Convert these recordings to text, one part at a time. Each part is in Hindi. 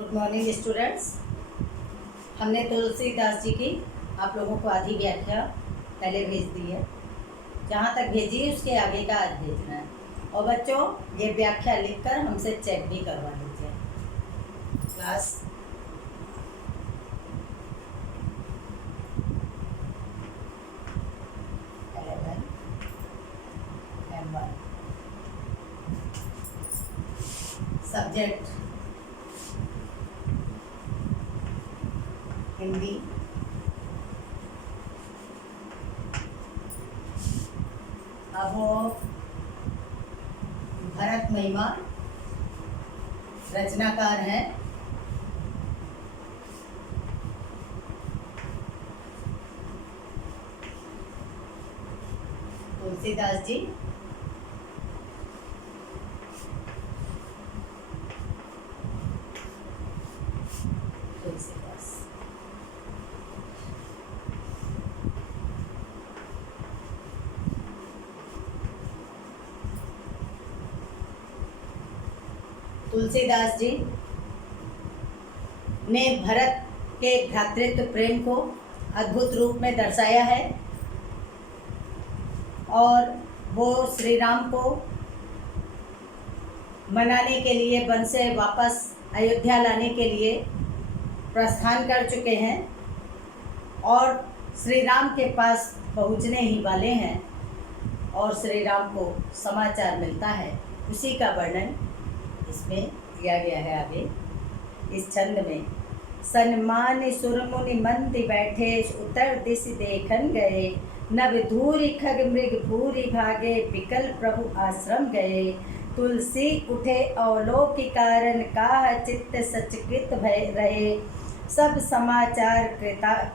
Good morning students. हमने तुलसीदास जी की आप लोगों को आधी व्याख्या पहले भेज दी है। जहाँ तक भेजी है उसके आगे का आज भेजना है। और बच्चों ये व्याख्या लिखकर हमसे चेक भी करवा लीजिए। क्लास सब्जेक्ट हिंदी, अब वो भरत महिमा रचनाकार हैं तुलसीदास जी। तुलसीदास तुलसीदास जी ने भरत के भ्रातृत्व प्रेम को अद्भुत रूप में दर्शाया है और वो श्री राम को मनाने के लिए वन से वापस अयोध्या लाने के लिए प्रस्थान कर चुके हैं और श्री राम के पास पहुंचने ही वाले हैं और श्री राम को समाचार मिलता है। उसी का वर्णन इसमें दिया गया है आगे इस छंद में। सन्मान सुरमुनि मंद बैठे, उत्तर दिश देखन गए, नभ धूरि खग मृग भूरि भागे, बिकल प्रभु आश्रम गए। तुलसी उठे अवलोक कारण, काह चित्त सचकित भय रहे, सब समाचार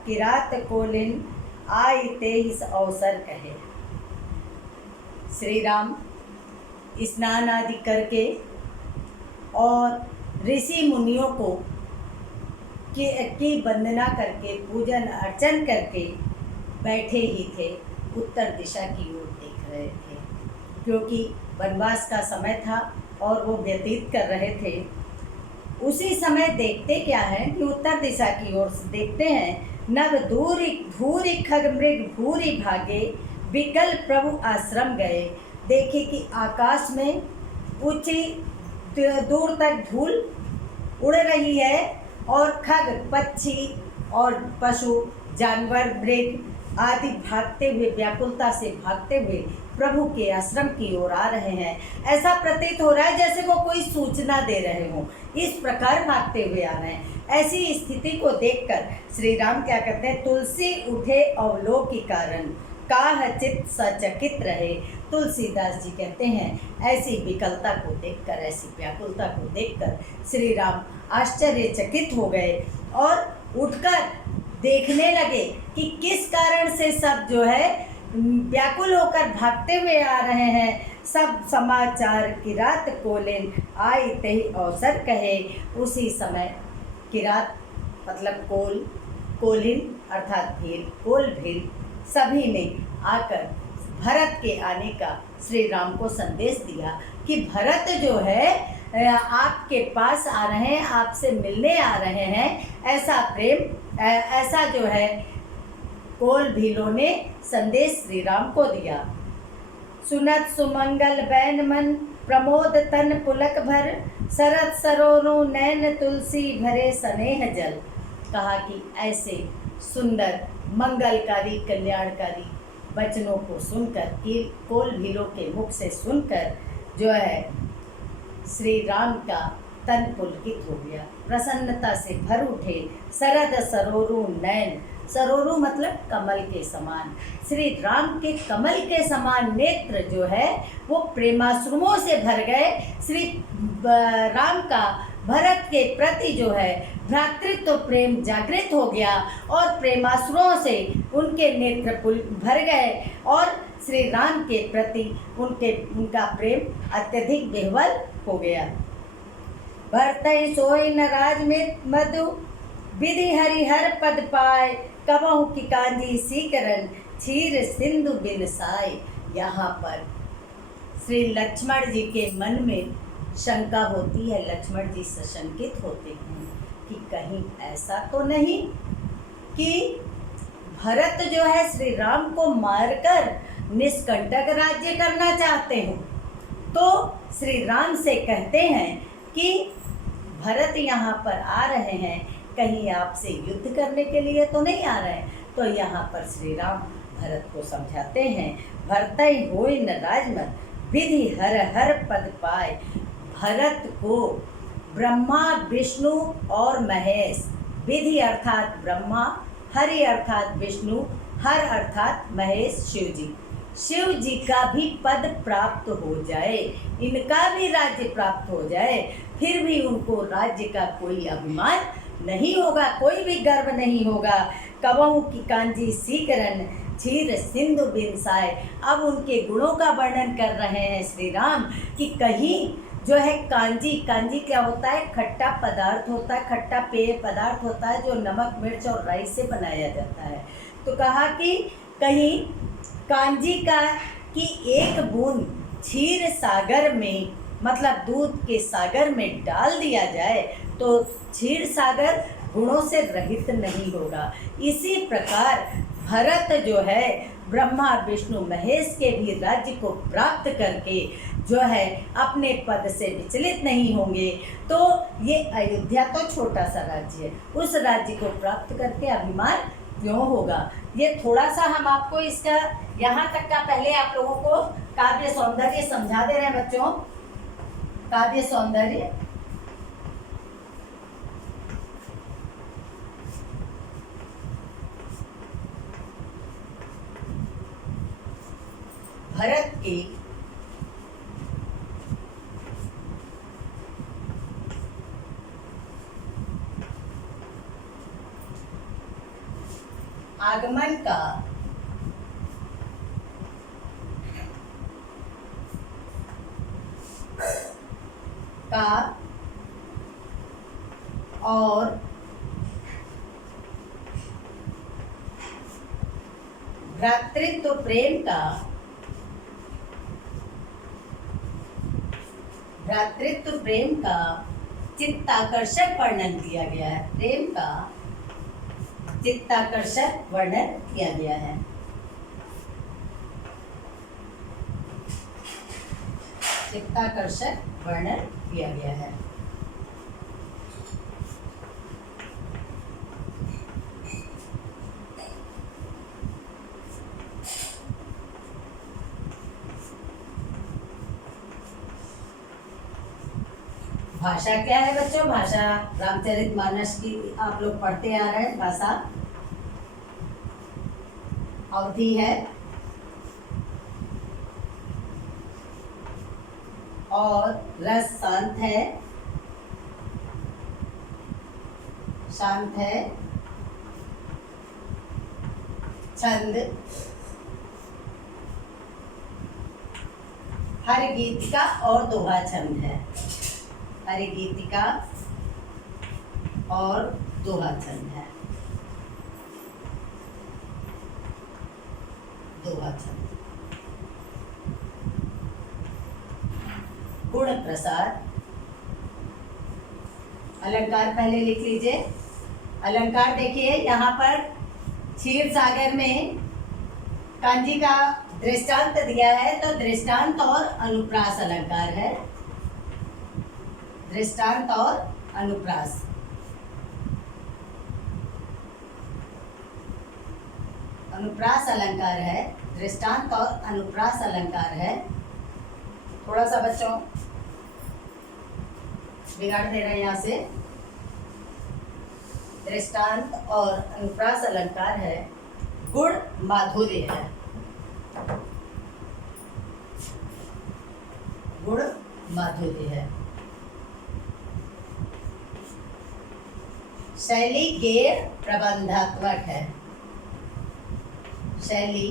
किरात कोलिन, आय ते इस अवसर कहे। श्री राम स्नान आदि करके और ऋषि मुनियों को की वंदना करके पूजन अर्चन करके बैठे ही थे, उत्तर दिशा की ओर देख रहे थे क्योंकि वनवास का समय था और वो व्यतीत कर रहे थे। उसी समय देखते क्या है कि उत्तर दिशा की ओर देखते हैं, नभ धूरि खग मृग भूरि भागे, विकल प्रभु आश्रम गए। देखे कि आकाश में ऊंची दूर तक धूल उड़ रही है और खग पक्षी और पशु जानवर मृग आदि भागते हुए, व्याकुलता से भागते हुए प्रभु के आश्रम की ओर आ रहे हैं। ऐसा प्रतीत हो रहा है जैसे वो कोई सूचना दे रहे हों, इस प्रकार भागते हुए आ रहे हैं। ऐसी स्थिति को देखकर श्री राम क्या कहते हैं, तुलसी उठे अवलोक के कारण, काह चित्त सचकित रहे। तुलसीदास जी कहते हैं ऐसी विकलता को देखकर, ऐसी व्याकुलता को देखकर श्री राम आश्चर्यचकित हो गए और उठकर देखने लगे कि किस कारण से सब जो है व्याकुल होकर भागते हुए आ रहे हैं। सब समाचार किरात कोलिन, आय ते अवसर कहे। उसी समय किरात मतलब कोलिन अर्थात भील, कोल भील सभी ने आकर भरत के आने का श्री राम को संदेश दिया कि भरत जो है आपके पास आ रहे हैं, आपसे मिलने आ रहे हैं। ऐसा प्रेम ऐसा जो है कोल भीलों ने संदेश श्री राम को दिया। सुनत सुमंगल बैन मन, प्रमोद तन पुलक भर, शरद सरोनु नैन तुलसी भरे स्नेह जल। कहा कि ऐसे सुंदर मंगलकारी कल्याणकारी वचनों को सुनकर, कोल भीलों के मुख से सुनकर जो है श्री राम का तन पुलकित हो गया, प्रसन्नता से भर उठे। शरद सरोरु नयन, सरोरु मतलब कमल के समान, श्री राम के कमल के समान नेत्र जो है वो प्रेमाश्रुओं से भर गए। श्री राम का भरत के प्रति जो है भ्रातृत्व प्रेम जागृत हो गया और प्रेमाश्रुओं से उनके नेत्र भर गए और श्री राम के प्रति उनका प्रेम अत्यधिक विह्वल हो गया। भरतहि सोई न राज में मधु, विधि हरिहर पद पाए, कबहु की कांजी सीकरन, क्षीर सिंधु बिन साय। यहाँ पर श्री लक्ष्मण जी के मन में शंका होती है, लक्ष्मण जी सशंकित होते हैं कि कहीं ऐसा तो नहीं कि भरत जो है श्री राम को मारकर निष्कंटक राज्य करना चाहते हो। तो श्री राम से कहते हैं कि भरत यहाँ पर आ रहे हैं, कहीं आपसे युद्ध करने के लिए तो नहीं आ रहे हैं। तो यहाँ पर श्री राम भरत को समझाते हैं, भरतई होय न राजमत विधि हर हर पद पाए। भरत को ब्रह्मा विष्णु और महेश, विधि अर्थात ब्रह्मा, हरि अर्थात विष्णु, हर अर्थात महेश शिव जी का भी पद प्राप्त हो जाए, इनका भी राज्य प्राप्त हो जाए, फिर भी उनको राज्य का कोई अभिमान नहीं होगा, कोई भी गर्व नहीं होगा। कबहू की कांजी सीकरन क्षीर सिंधु बिनसाए। अब उनके गुणों का वर्णन कर रहे हैं श्री राम कि कहीं जो है कांजी क्या होता है? खट्टा पदार्थ होता है, खट्टा पेय पदार्थ होता है जो नमक मिर्च और राई से बनाया जाता है। तो कहा कि कहीं कांजी की एक बूंद क्षीर सागर में, मतलब दूध के सागर में डाल दिया जाए तो क्षीर सागर गुणों से रहित नहीं होगा। इसी प्रकार भरत जो है ब्रह्मा विष्णु महेश के भी राज्य को प्राप्त करके जो है अपने पद से विचलित नहीं होंगे। तो ये अयोध्या तो छोटा सा राज्य है, उस राज्य को प्राप्त करके अभिमान क्यों होगा? ये थोड़ा सा हम आपको इसका यहाँ तक का पहले आप लोगों को काव्य सौंदर्य समझा दे रहे हैं बच्चों। काव्य सौंदर्य भरत के आगमन का और भ्रातृत्व प्रेम का चित्ताकर्षक वर्णन किया गया है। प्रेम का चित्ताकर्षक वर्णन किया गया है। चित्ताकर्षक वर्णन किया गया है। भाषा क्या है बच्चों? भाषा रामचरितमानस की आप लोग पढ़ते आ रहे हैं। भाषा अवधि है और रस शांत है, छंद हर गीतिका और दोहा छंद है। हर गीतिका और दोहा छंद है। दोहा छंद। गुण प्रसार। अलंकार पहले लिख लीजिए। अलंकार देखिए यहाँ पर क्षीर सागर में कांजी का दृष्टांत दिया है, तो दृष्टांत और अनुप्रास अलंकार है। दृष्टांत और अनुप्रास। अनुप्रास अलंकार है, दृष्टांत और अनुप्रास अलंकार है। थोड़ा सा बच्चों बिगाड़ दे रहे हैं यहाँ से। दृष्टांत और अनुप्रास अलंकार है। गुण माधुर्य है। गुण माधुर्य है। शैली गेय प्रबंधात्मक है। शैली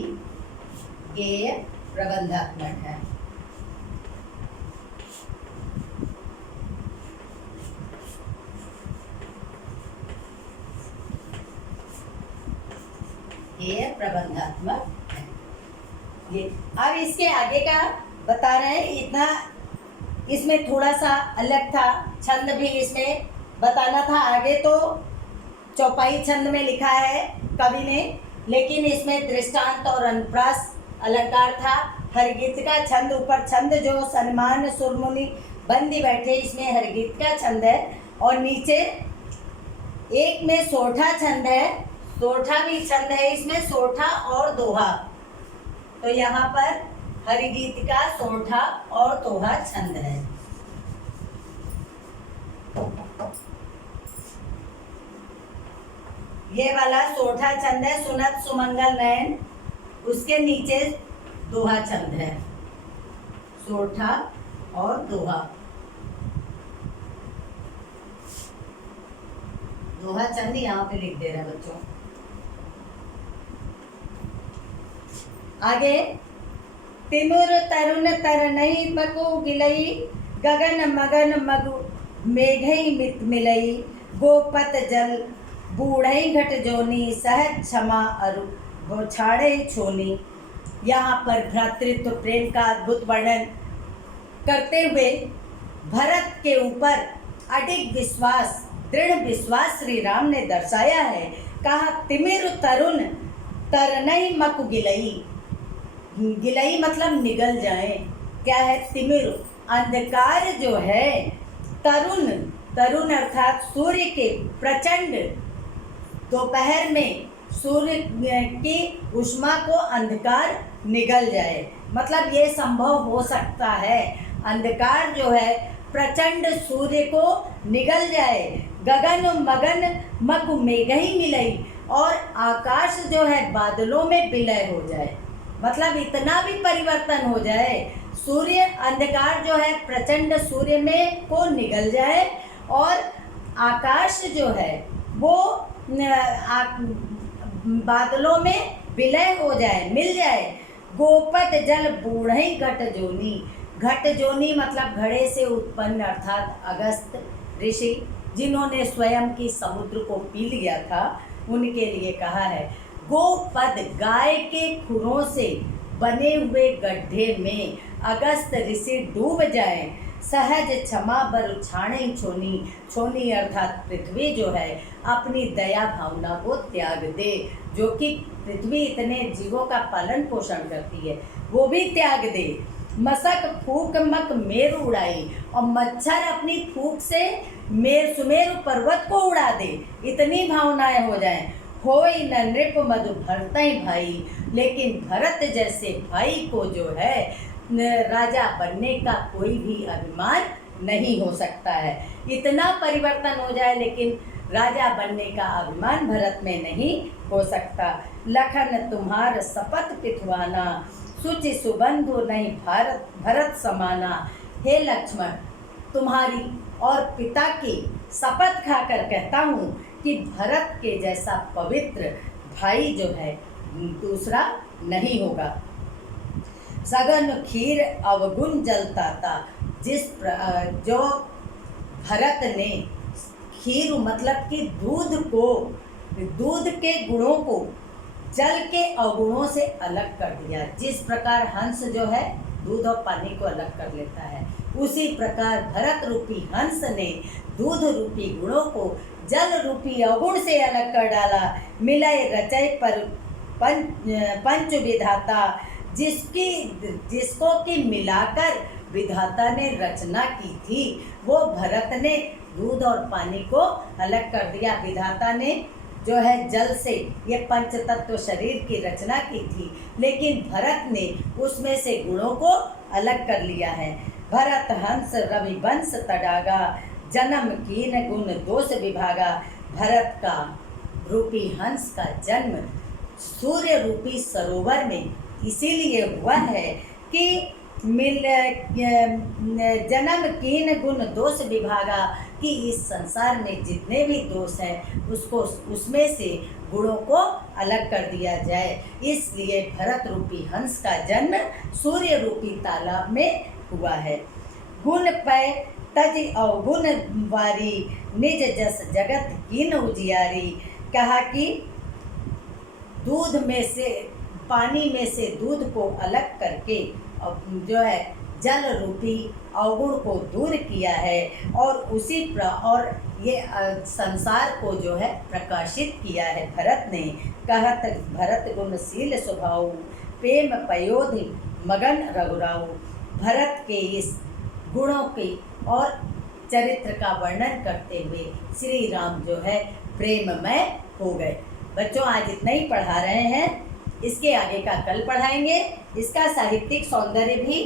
गेय प्रबंधात्मक है। गेय प्रबंधात्मक है। ये अब इसके आगे का बता रहे हैं। इतना इसमें थोड़ा सा अलग था, छंद भी इसमें बताना था। आगे तो चौपाई छंद में लिखा है कवि ने, लेकिन इसमें दृष्टांत और अनुप्रास अलंकार था। हरगीत का छंद, ऊपर छंद जो सन्मान सुरमुनि बंदी बैठे, इसमें हरगीत का छंद है। और नीचे एक में सोठा छंद है, सोठा भी छंद है इसमें, सोठा और दोहा। तो यहाँ पर हरगीत का सोठा और दोहा छंद है। ये वाला सोठा छंद है, सुनत सुमंगल नयन, उसके नीचे दोहा छंद है, सोठा और दोहा। दोहा छंद यहाँ पे लिख दे रहे हैं बच्चों। आगे, तिमुर तरुण तरनई बको गिलई, गगन मगन मगु मेघई मित मिलई, गोपत जल बूढ़ई घट जोनी, सहज क्षमा अरु छाड़े छोनी। यहाँ पर भ्रातृत्व प्रेम का अद्भुत वर्णन करते हुए भरत के ऊपर अडिग विश्वास, दृढ़ विश्वास श्री राम ने दर्शाया है। कहा, तिमिर तरुण तरनई मक गिलई, गिलई मतलब निगल जाए। क्या है तिमिर? अंधकार जो है, तरुण, तरुण अर्थात सूर्य के प्रचंड, दोपहर में सूर्य की उष्मा को अंधकार निगल जाए, मतलब ये संभव हो सकता है। अंधकार जो है प्रचंड सूर्य को निगल जाए। गगन मगन मक मेघई मिलई, और आकाश जो है बादलों में विलय हो जाए, मतलब इतना भी परिवर्तन हो जाए, सूर्य अंधकार जो है प्रचंड सूर्य में को निगल जाए, और आकाश जो है वो बादलों में विलय हो जाए, मिल जाए। गोपत जल बूढ़ई घट जोनी, घट जोनी मतलब घड़े से उत्पन्न, अर्थात अगस्त ऋषि जिन्होंने स्वयं की समुद्र को पी लिया था, उनके लिए कहा है। गोपद गाय के खुरों से बने हुए गड्ढे में अगस्त ऋषि डूब जाए, सहज क्षमा बर छाणे छोनी, छोनी अर्थात पृथ्वी जो है अपनी दया भावना को त्याग दे, जो कि पृथ्वी इतने जीवों का पालन पोषण करती है, वो भी त्याग दे। मसक फूक मक मेरु उड़ाई, और मच्छर अपनी फूक से सुमेरु पर्वत को उड़ा दे, इतनी भावनाएं हो जाएं। होई न नृप मधु भरतई भाई, लेकिन भरत जैसे भाई को जो है राजा बनने का कोई भी अभिमान नहीं हो सकता है। इतना परिवर्तन हो जाए लेकिन राजा बनने का अभिमान भरत में नहीं हो सकता। लखन तुम्हार शपथ पिथवाना, सुचि सुबंधु नहीं भरत समाना। हे लक्ष्मण, तुम्हारी और पिता की शपथ खाकर कहता हूँ कि भरत के जैसा पवित्र भाई जो है दूसरा नहीं होगा। सघन खीर अवगुण जलताता, जो भरत ने खीर मतलब कि दूध के गुणों को जल के अवगुणों से अलग कर दिया। जिस प्रकार हंस जो है दूध और पानी को अलग कर लेता है, उसी प्रकार भरत रूपी हंस ने दूध रूपी गुणों को जल रूपी अवगुण से अलग कर डाला। मिलय रचय पर पंच विधाता, जिसको कि मिलाकर विधाता ने रचना की थी, वो भरत ने दूध और पानी को अलग कर दिया। विधाता ने जो है जल से ये पंच तत्व शरीर की रचना की थी, लेकिन भरत ने उसमें से गुणों को अलग कर लिया है। भरत हंस रविवंश तडागा, जन्म कीन गुण दोष विभागा। भरत का रूपी हंस का जन्म सूर्य रूपी सरोवर में इसीलिए हुआ है कि जन्म कीन गुण दोष विभागा, कि इस संसार में जितने भी दोष हैं उसको उसमें से गुणों को अलग कर दिया जाए। इसलिए भरत रूपी हंस का जन्म सूर्य रूपी तालाब में हुआ है। गुण पै तज अवगुण वारी, निज जस जगत कीन उजियारी। कहा कि दूध में से पानी में से दूध को अलग करके जो है जल रूपी अवगुण को दूर किया है और और ये संसार को जो है प्रकाशित किया है भरत ने। कहत भरत गुणशील स्वभाव, प्रेम पयोधि मगन रघुराऊ। भरत के इस गुणों की और चरित्र का वर्णन करते हुए श्री राम जो है प्रेममय हो गए। बच्चों, आज इतना ही पढ़ा रहे हैं, इसके आगे का कल पढ़ाएंगे। इसका साहित्यिक सौंदर्य भी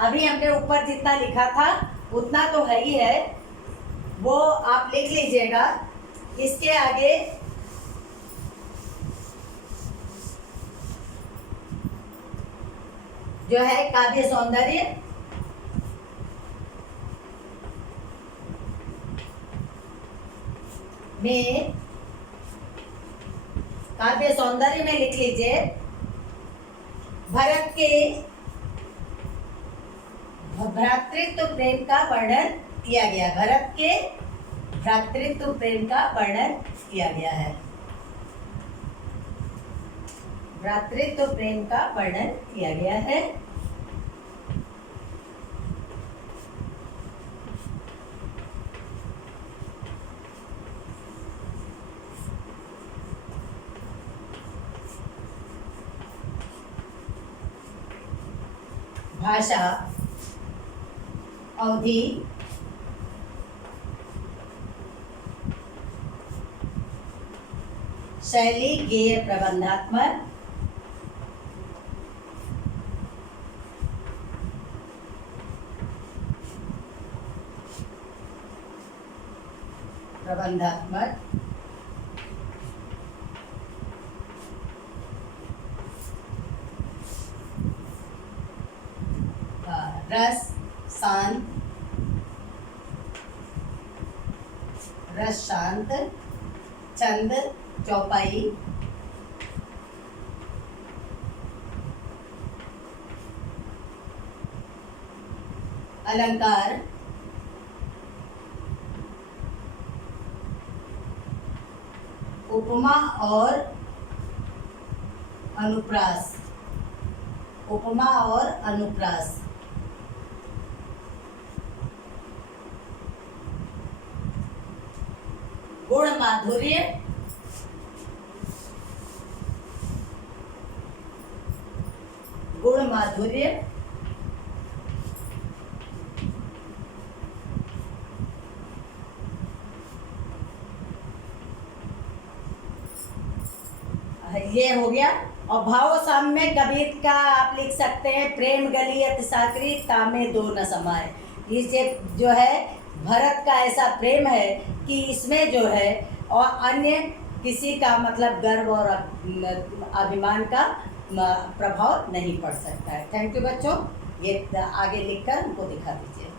अभी हमने ऊपर जितना लिखा था उतना तो है ही है, वो आप लिख लीजिएगा। इसके आगे जो है काव्य सौंदर्य, में काव्य सौंदर्य में लिख लीजिए भरत के भ्रातृत्व प्रेम का वर्णन किया गया। भरत के भ्रातृत्व प्रेम का वर्णन किया गया है। भ्रातृत्व प्रेम का वर्णन किया गया है। भाषा, अवधि, शैली गेय प्रबंधात्मक, रस शांत, छंद चौपाई, अलंकार, उपमा और अनुप्रास, उपमा और अनुप्रास, गुण माधुर्य, गुण माधुर्य, ये हो गया। और भाव साम्य कबीर का आप लिख सकते हैं, प्रेम गली अतिसाकरी तामे दो न समाए। इसे जो है भरत का ऐसा प्रेम है कि इसमें जो है और अन्य किसी का मतलब गर्व और अभिमान का प्रभाव नहीं पड़ सकता है। थैंक यू बच्चों, ये आगे लिखकर उनको दिखा दीजिए।